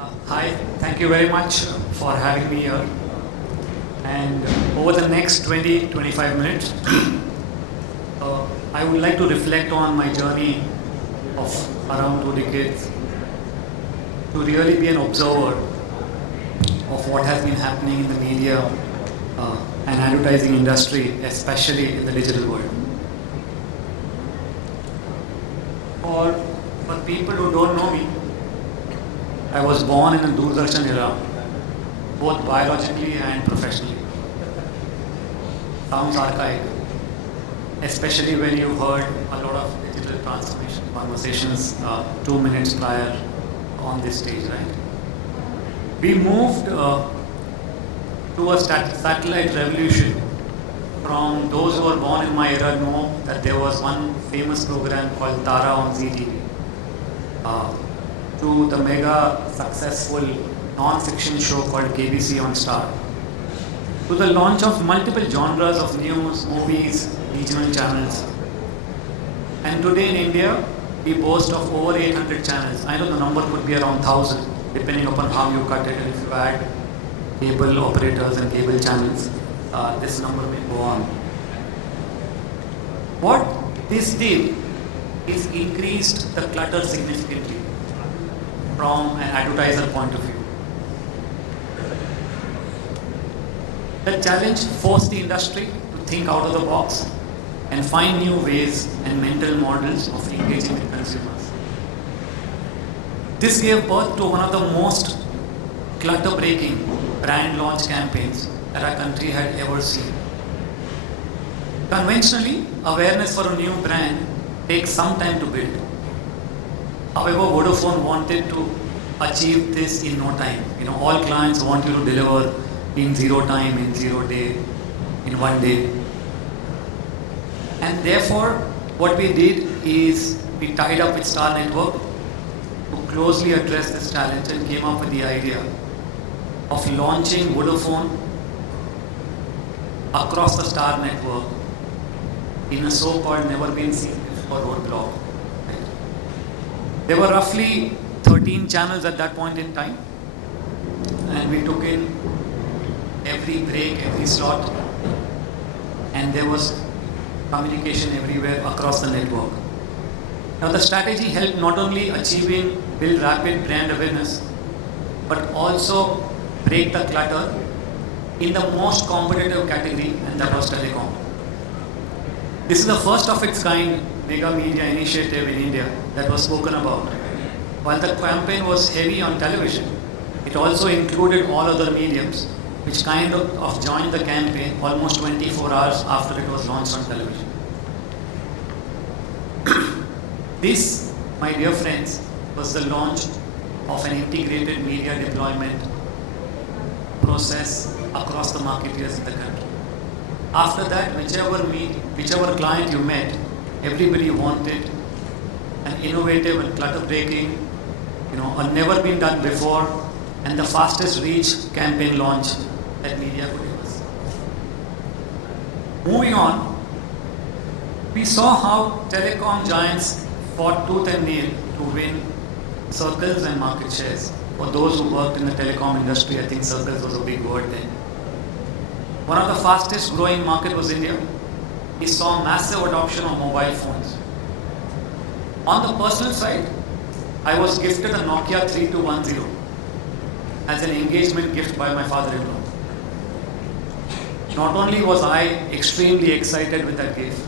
Hi, thank you very much for having me here. And over the next 20-25 minutes, I would like to reflect on my journey of around 2 decades to really be an observer of what has been happening in the media and advertising industry, especially in the digital world. For, for people who don't know me, I was born in a Doordarshan era, both biologically and professionally. Sounds archaic, especially when you heard a lot of digital transformation conversations 2 minutes prior on this stage, right? We moved to a satellite revolution. From those who were born in my era know that there was one famous program called Tara on ZTV. To the mega successful non-fiction show called KBC on Star, to the launch of multiple genres of news, movies, regional channels. And today in India, we boast of over 800 channels. I know the number could be around 1,000, depending upon how you cut it. And if you add cable operators and cable channels, this number may go on. What this did is increased the clutter significantly from an advertiser point of view. The challenge forced the industry to think out of the box and find new ways and mental models of engaging with consumers. This gave birth to one of the most clutter-breaking brand launch campaigns that our country had ever seen. Conventionally, awareness for a new brand takes some time to build. However, Vodafone wanted to achieve this in no time. All clients want you to deliver in zero time, in 0 day, in 1 day. And therefore, what we did is we tied up with Star Network to closely address this challenge and came up with the idea of launching Vodafone across the Star Network in a so-called never been seen before roadblock. There were roughly 13 channels at that point in time, and we took in every break, every slot, and there was communication everywhere across the network. Now the strategy helped not only build rapid brand awareness, but also break the clutter in the most competitive category, and that was telecom. This is the first of its kind mega media initiative in India that was spoken about. While the campaign was heavy on television, it also included all other mediums, which kind of joined the campaign almost 24 hours after it was launched on television. This, my dear friends, was the launch of an integrated media deployment process across the marketeers in the country. After that, whichever client you met, everybody wanted an innovative and clutter-breaking, a never been done before, and the fastest reach campaign launch that media could give us. Moving on, we saw how telecom giants fought tooth and nail to win circles and market shares. For those who worked in the telecom industry, I think circles was a big word then. One of the fastest growing market was India. We saw massive adoption of mobile phones. On the personal side, I was gifted a Nokia 3210 as an engagement gift by my father-in-law. Not only was I extremely excited with that gift,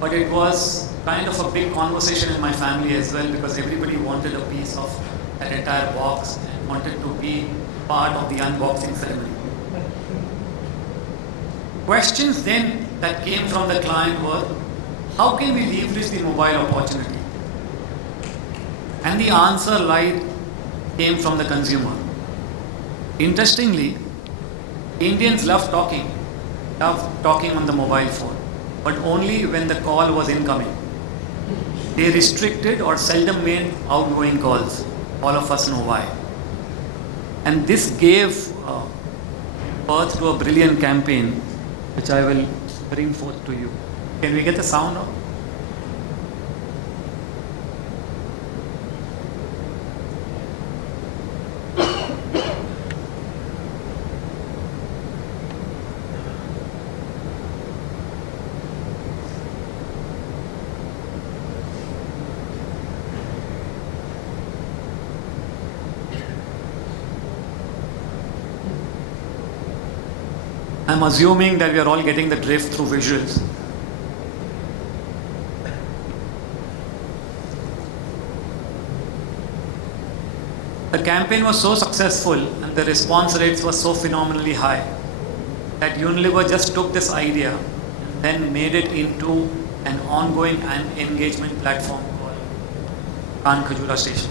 but it was kind of a big conversation in my family as well, because everybody wanted a piece of that entire box and wanted to be part of the unboxing ceremony. Questions then that came from the client were, how can we leverage the mobile opportunity? And the answer came from the consumer. Interestingly, Indians love talking on the mobile phone, but only when the call was incoming. They restricted or seldom made outgoing calls. All of us know why. And this gave birth to a brilliant campaign, which I will bring forth to you. Can we get the sound now? I'm assuming that we are all getting the drift through visuals. The campaign was so successful and the response rates were so phenomenally high that Unilever just took this idea and then made it into an ongoing and engagement platform called Khan Khajura Station.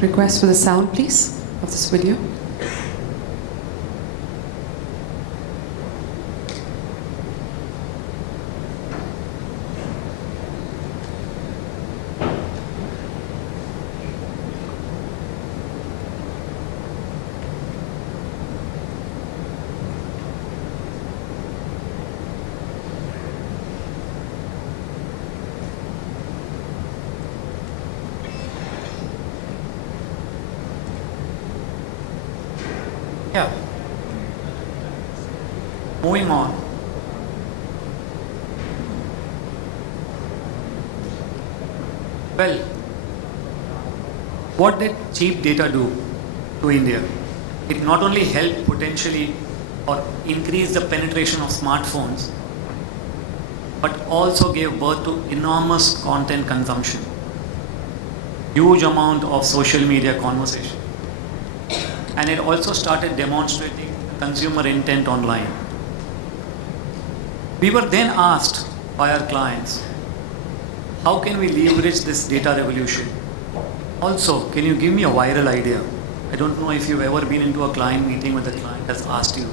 Request for the sound, please, of this video. Yeah. Moving on. Well, what did cheap data do to India? It not only helped potentially or increase the penetration of smartphones, but also gave birth to enormous content consumption, huge amount of social media conversation. And it also started demonstrating consumer intent online. We were then asked by our clients, how can we leverage this data revolution? Also, can you give me a viral idea? I don't know if you've ever been into a client meeting where the client has asked you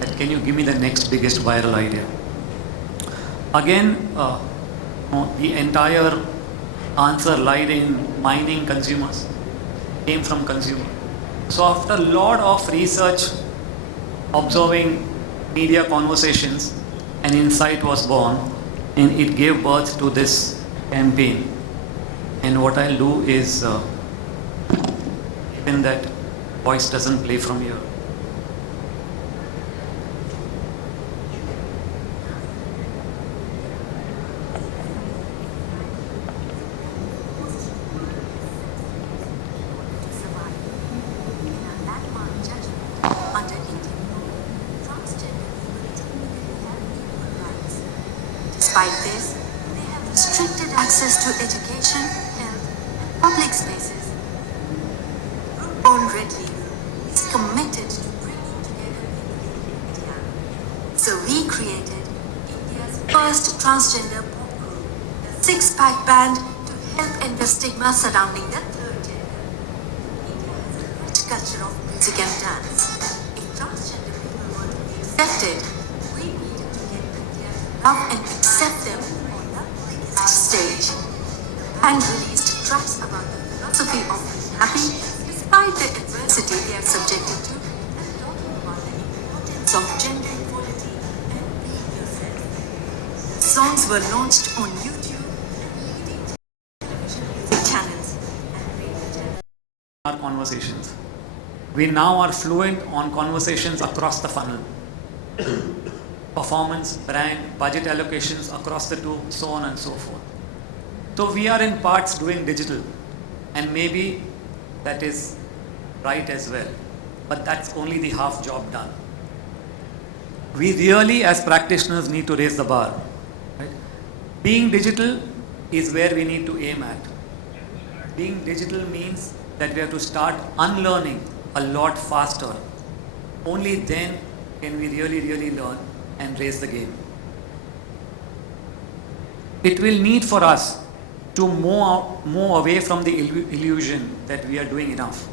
that, can you give me the next biggest viral idea? Again, the entire answer lied in mining consumers, came from consumers. So after a lot of research, observing media conversations, an insight was born and it gave birth to this campaign. And what I'll do is, given that voice doesn't play from here. Despite this, they have restricted access to education, health, and public spaces. Group Born Red Leaf is committed to bringing together people in India. So we created India's first transgender pop group, the Six Pack Band, to help end the stigma surrounding the third gender. India has a rich culture of music and dance. If transgender people were to be accepted, we needed to get India to love and accept them on the biggest stage. The band released tracks about the philosophy of being happy despite the adversity they are subjected to, and talking about the importance of gender equality and being yourself. The songs were launched on YouTube, leading television music channels, and radio channels. Our conversations. We now are fluent on conversations across the funnel. Performance, brand, budget allocations across the two, so on and so forth. So we are in parts doing digital, and maybe that is right as well, but that's only the half job done. We really as practitioners need to raise the bar. Right? Being digital is where we need to aim at. Being digital means that we have to start unlearning a lot faster. Only then can we really learn and raise the game. It will need for us to move away from the illusion that we are doing enough.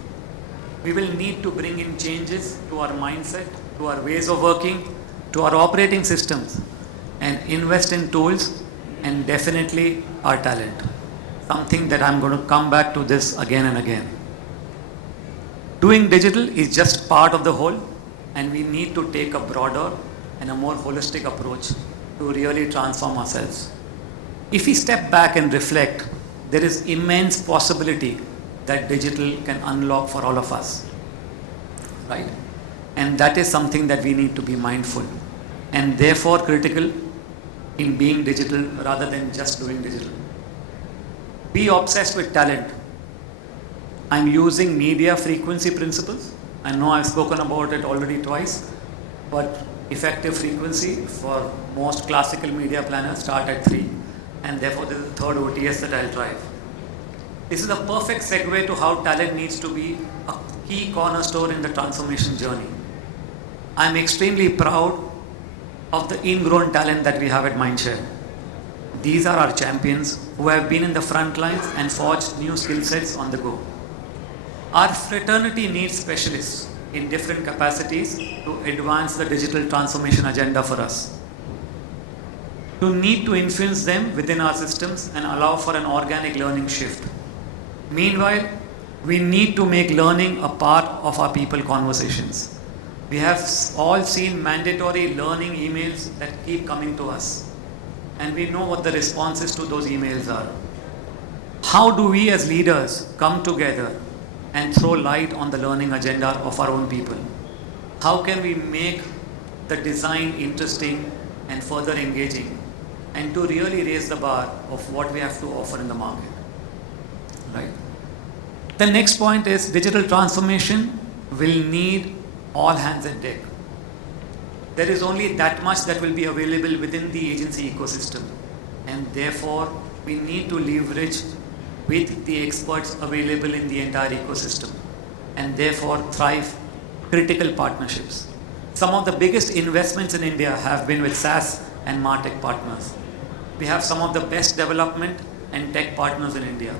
We will need to bring in changes to our mindset, to our ways of working, to our operating systems, and invest in tools and definitely our talent. something that I'm going to come back to this again and again. Doing digital is just part of the whole, and we need to take a broader and a more holistic approach to really transform ourselves. If we step back and reflect, there is immense possibility that digital can unlock for all of us, right? And that is something that we need to be mindful and therefore critical in being digital rather than just doing digital. Be obsessed with talent. I'm using media frequency principles. I know I've spoken about it already twice, but effective frequency for most classical media planners start at 3, and therefore this is the third OTS that I'll drive. This is a perfect segue to how talent needs to be a key cornerstone in the transformation journey. I'm extremely proud of the ingrown talent that we have at Mindshare. These are our champions who have been in the front lines and forged new skill sets on the go. Our fraternity needs specialists in different capacities to advance the digital transformation agenda for us. To need to influence them within our systems and allow for an organic learning shift. Meanwhile, we need to make learning a part of our people conversations. We have all seen mandatory learning emails that keep coming to us, and we know what the responses to those emails are. How do we as leaders come together and throw light on the learning agenda of our own people? How can we make the design interesting and further engaging, and to really raise the bar of what we have to offer in the market, right? The next point is digital transformation will need all hands on deck. There is only that much that will be available within the agency ecosystem, and therefore we need to leverage with the experts available in the entire ecosystem, and therefore thrive critical partnerships. Some of the biggest investments in India have been with SaaS and MarTech partners. We have some of the best development and tech partners in India.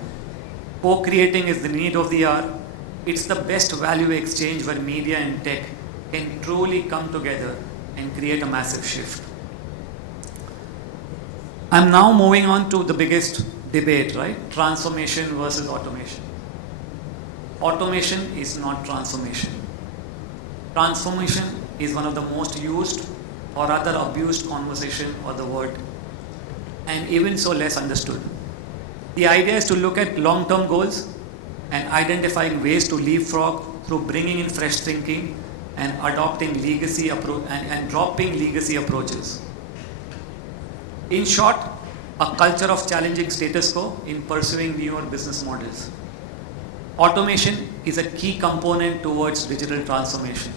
Co-creating is the need of the hour. It's the best value exchange where media and tech can truly come together and create a massive shift. I'm now moving on to the biggest debate, right? Transformation versus automation. Automation is not transformation. Transformation is one of the most used or rather abused conversation or the word, and even so less understood. The idea is to look at long-term goals and identifying ways to leapfrog through bringing in fresh thinking and adopting legacy approach and dropping legacy approaches. In short, a culture of challenging status quo in pursuing newer business models. Automation is a key component towards digital transformation.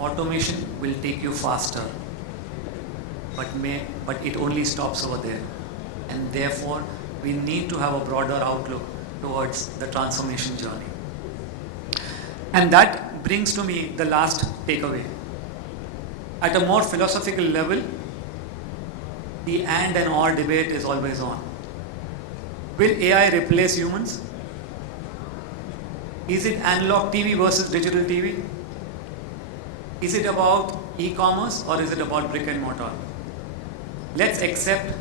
Automation will take you faster, but it only stops over there. And therefore, we need to have a broader outlook towards the transformation journey. And that brings to me the last takeaway. At a more philosophical level, the and or debate is always on. Will AI replace humans? Is it analog TV versus digital TV? Is it about e-commerce or is it about brick and mortar? Let's accept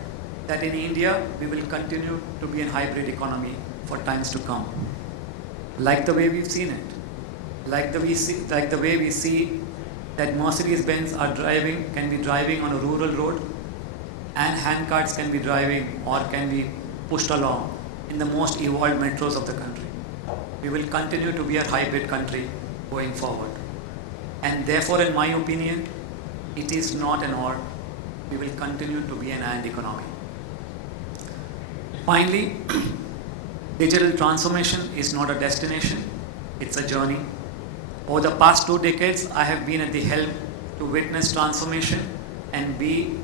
that in India, we will continue to be in hybrid economy for times to come. Like the way we've seen it. Like the way we see that Mercedes-Benz can be driving on a rural road, and handcarts can be driving or can be pushed along in the most evolved metros of the country. We will continue to be a hybrid country going forward. And therefore, in my opinion, it is not an or. We will continue to be an and economy. Finally, digital transformation is not a destination, it's a journey. Over the past 2 decades, I have been at the helm to witness transformation and be,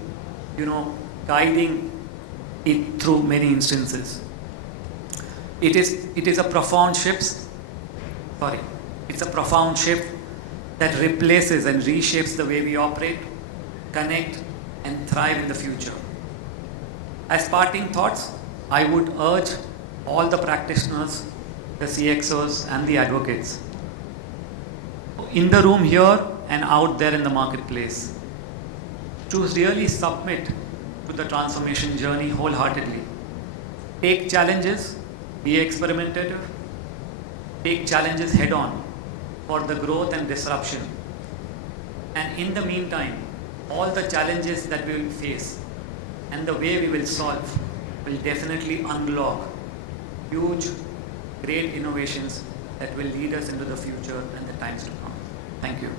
guiding it through many instances. It is a profound shift. It's a profound shift that replaces and reshapes the way we operate, connect, and thrive in the future. As parting thoughts, I would urge all the practitioners, the CXOs, and the advocates in the room here and out there in the marketplace to really submit to the transformation journey wholeheartedly. Take challenges, be experimentative, take challenges head on for the growth and disruption. And in the meantime, all the challenges that we will face and the way we will solve will definitely unlock huge, great innovations that will lead us into the future and the times to come. Thank you.